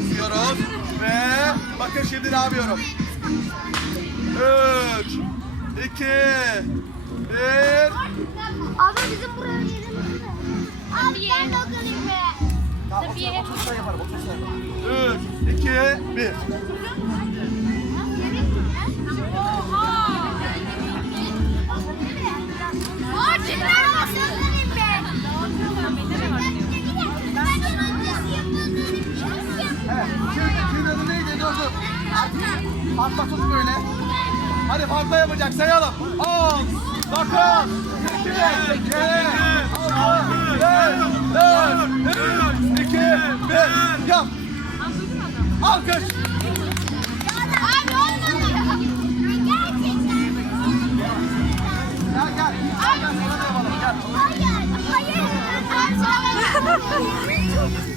Tutuyoruz. Ve bakın şimdi ne yapıyorum. Üç, iki, bir. Abi bizim buraya yerimiz ne? Abi ben dokunayım be. Yaparım, yaparım. Üç, iki, bir. Aa cidden dokunayım Fatma tut böyle. Hadi Fatma yapacak sayalım. 10, 9, 8, 7, 6, 5, 4, 3, 2, 1. Yap. Alkış. Abi olmadı. Gerçekten. Gel gel. Gel sana da yapalım. Gel. Hayır, hayır. Sana